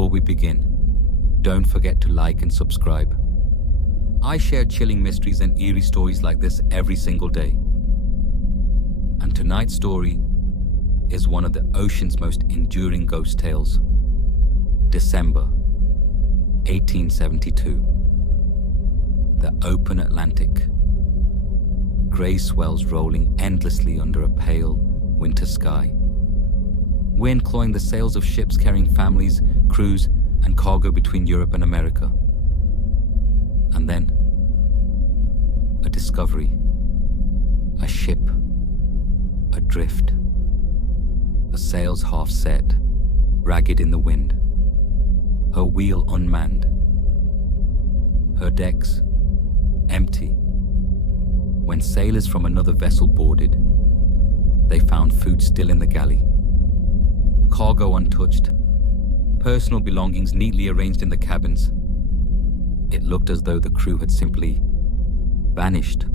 Before we begin, don't forget to like and subscribe. I share chilling mysteries and eerie stories like this every single day. And tonight's story is one of the ocean's most enduring ghost tales. December 1872. The open Atlantic. Grey swells rolling endlessly under a pale winter sky. Wind clawing the sails of ships carrying families, crews, and cargo between Europe and America. And then, a discovery. A ship. Adrift. Her sails half set, ragged in the wind. Her wheel unmanned. Her decks empty. When sailors from another vessel boarded, they found food still in the galley. Cargo untouched, personal belongings neatly arranged in the cabins. It looked as though the crew had simply vanished.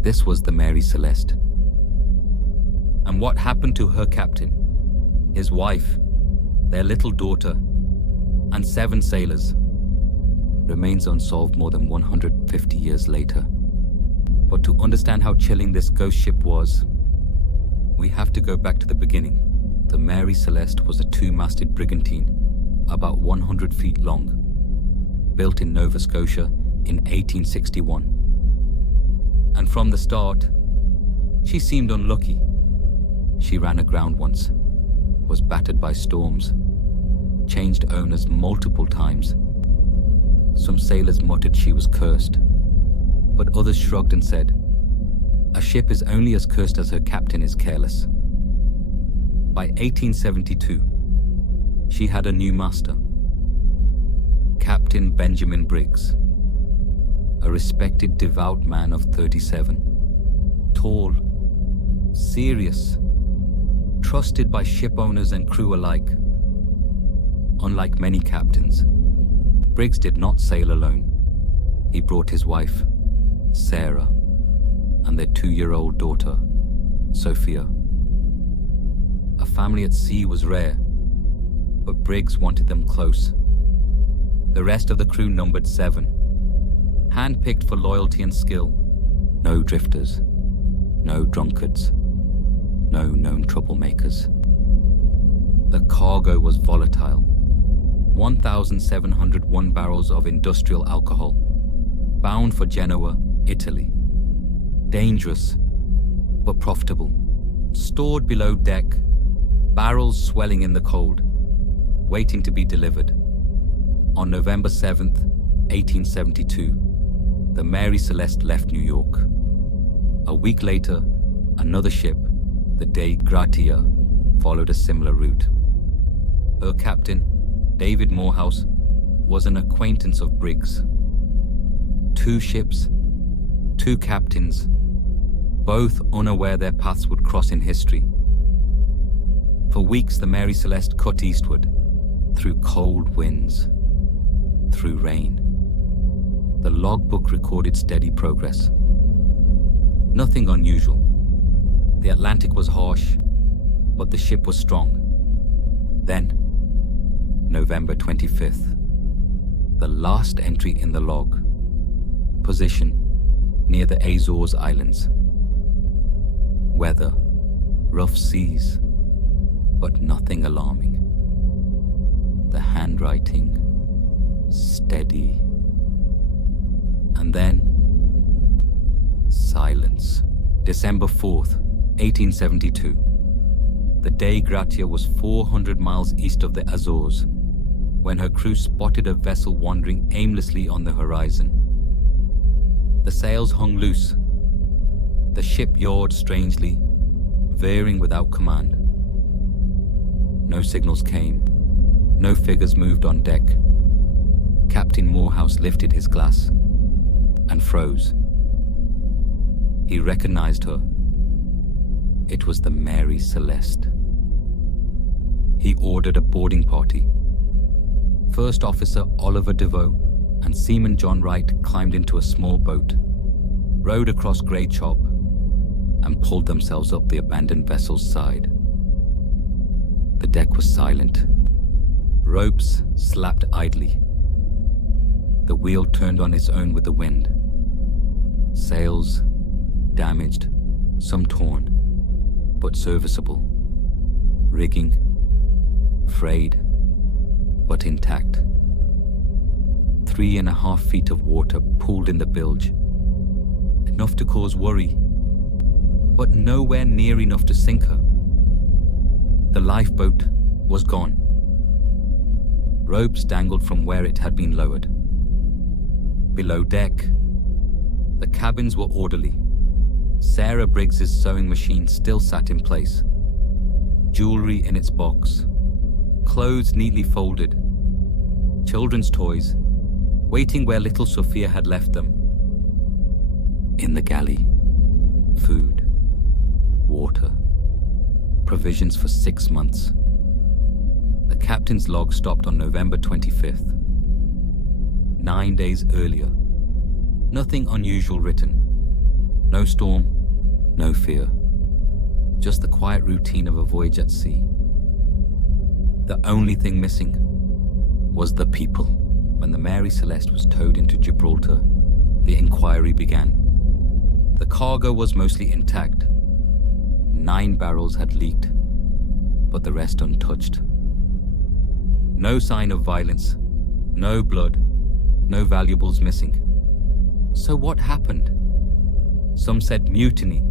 This was the Mary Celeste. And what happened to her captain, his wife, their little daughter, and 7 sailors remains unsolved more than 150 years later. But to understand how chilling this ghost ship was, we have to go back to the beginning. The Mary Celeste was a 2-masted brigantine, about 100 feet long, built in Nova Scotia in 1861. And from the start, she seemed unlucky. She ran aground once, was battered by storms, changed owners multiple times. Some sailors muttered she was cursed, but others shrugged and said, "A ship is only as cursed as her captain is careless." By 1872, she had a new master, Captain Benjamin Briggs, a respected devout man of 37, tall, serious, trusted by ship owners and crew alike. Unlike many captains, Briggs did not sail alone. He brought his wife, Sarah, and their 2-year-old daughter, Sophia. A family at sea was rare, but Briggs wanted them close. The rest of the crew numbered 7, hand-picked for loyalty and skill. No drifters, no drunkards, no known troublemakers. The cargo was volatile. 1,701 barrels of industrial alcohol, bound for Genoa, Italy. Dangerous, but profitable. Stored below deck, barrels swelling in the cold, waiting to be delivered. On November 7th, 1872, the Mary Celeste left New York. A week later, another ship, the Dei Gratia, followed a similar route. Her captain, David Morehouse, was an acquaintance of Briggs. 2 ships, 2 captains, both unaware their paths would cross in history. For weeks, the Mary Celeste cut eastward, through cold winds, through rain. The logbook recorded steady progress. Nothing unusual. The Atlantic was harsh, but the ship was strong. Then, November 25th, the last entry in the log. Position near the Azores Islands. Weather, rough seas, but nothing alarming. The handwriting, steady. And then, silence. December 4th, 1872. The Dei Gratia was 400 miles east of the Azores when her crew spotted a vessel wandering aimlessly on the horizon. The sails hung loose. The ship yawed strangely, veering without command. No signals came. No figures moved on deck. Captain Morehouse lifted his glass and froze. He recognized her. It was the Mary Celeste. He ordered a boarding party. First Officer Oliver DeVoe and Seaman John Wright climbed into a small boat, rowed across Grey Chop, and pulled themselves up the abandoned vessel's side. The deck was silent. Ropes slapped idly. The wheel turned on its own with the wind. Sails damaged, some torn, but serviceable. Rigging frayed, but intact. 3.5 feet of water pooled in the bilge. Enough to cause worry, but nowhere near enough to sink her. The lifeboat was gone. Ropes dangled from where it had been lowered. Below deck, the cabins were orderly. Sarah Briggs's sewing machine still sat in place. Jewelry in its box. Clothes neatly folded. Children's toys, waiting where little Sophia had left them. In the galley, food, water, provisions for 6 months. The captain's log stopped on November 25th. 9 days earlier. Nothing unusual written. No storm, no fear. Just the quiet routine of a voyage at sea. The only thing missing was the people. When the Mary Celeste was towed into Gibraltar, the inquiry began. The cargo was mostly intact. 9 barrels had leaked, but the rest untouched. No sign of violence, no blood, no valuables missing. So what happened? Some said mutiny,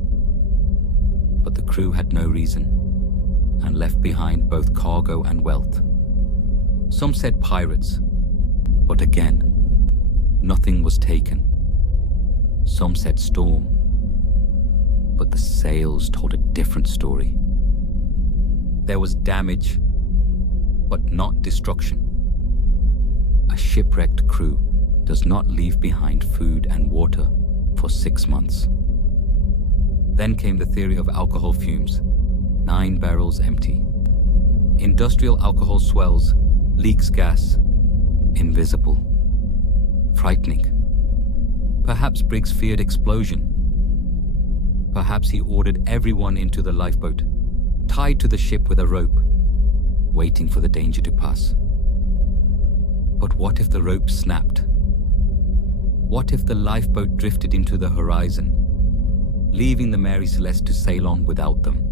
but the crew had no reason and left behind both cargo and wealth. Some said pirates, but again, nothing was taken. Some said storm, but the sails told a different story. There was damage, but not destruction. A shipwrecked crew does not leave behind food and water for 6 months. Then came the theory of alcohol fumes. 9 barrels empty. Industrial alcohol swells, leaks gas. Invisible. Frightening. Perhaps Briggs feared explosion. Perhaps he ordered everyone into the lifeboat, tied to the ship with a rope, waiting for the danger to pass. But what if the rope snapped? What if the lifeboat drifted into the horizon, leaving the Mary Celeste to sail on without them?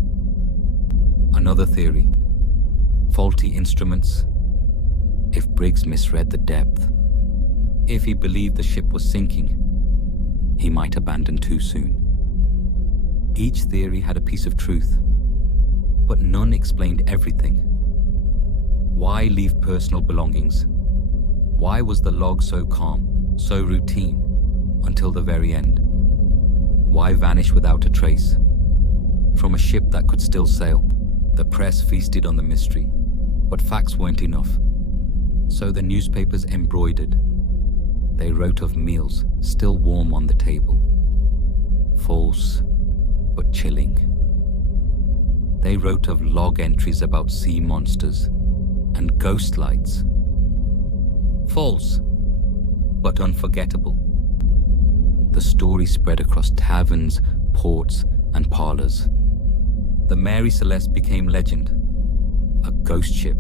Another theory. Faulty instruments. If Briggs misread the depth, if he believed the ship was sinking, he might abandon too soon. Each theory had a piece of truth, but none explained everything. Why leave personal belongings? Why was the log so calm, so routine, until the very end? Why vanish without a trace? From a ship that could still sail, the press feasted on the mystery, but facts weren't enough. So the newspapers embroidered. They wrote of meals still warm on the table. False, but chilling. They wrote of log entries about sea monsters and ghost lights. False, but unforgettable. The story spread across taverns, ports, and parlors. The Mary Celeste became legend. A ghost ship.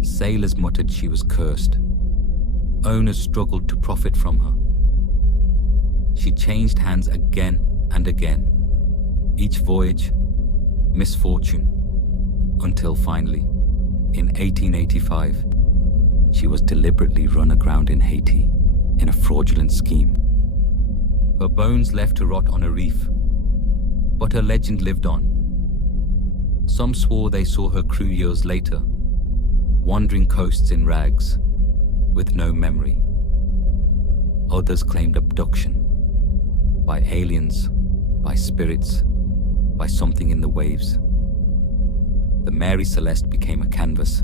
Sailors muttered she was cursed. Owners struggled to profit from her. She changed hands again and again. Each voyage, misfortune, until finally, in 1885, she was deliberately run aground in Haiti in a fraudulent scheme. Her bones left to rot on a reef, but her legend lived on. Some swore they saw her crew years later, wandering coasts in rags, with no memory. Others claimed abduction, by aliens, by spirits, by something in the waves. The Mary Celeste became a canvas,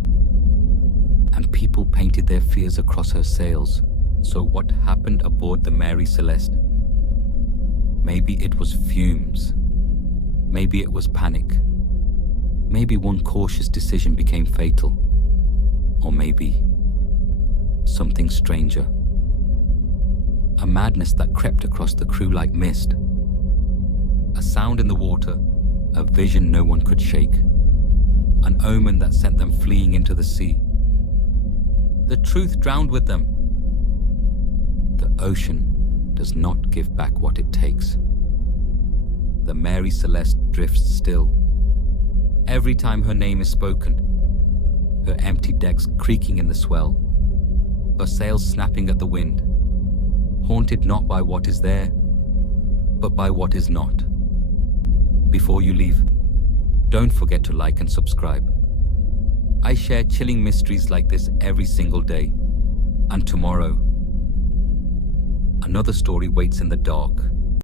and people painted their fears across her sails. So what happened aboard the Mary Celeste? Maybe it was fumes. Maybe it was panic. Maybe one cautious decision became fatal. Or maybe something stranger. A madness that crept across the crew like mist. A sound in the water, a vision no one could shake. An omen that sent them fleeing into the sea. the truth drowned with them. The ocean does not give back what it takes. The Mary Celeste drifts still. Every time her name is spoken, her empty decks creaking in the swell, her sails snapping at the wind, haunted not by what is there, but by what is not. Before you leave, don't forget to like and subscribe. I share chilling mysteries like this every single day. And tomorrow, another story waits in the dark.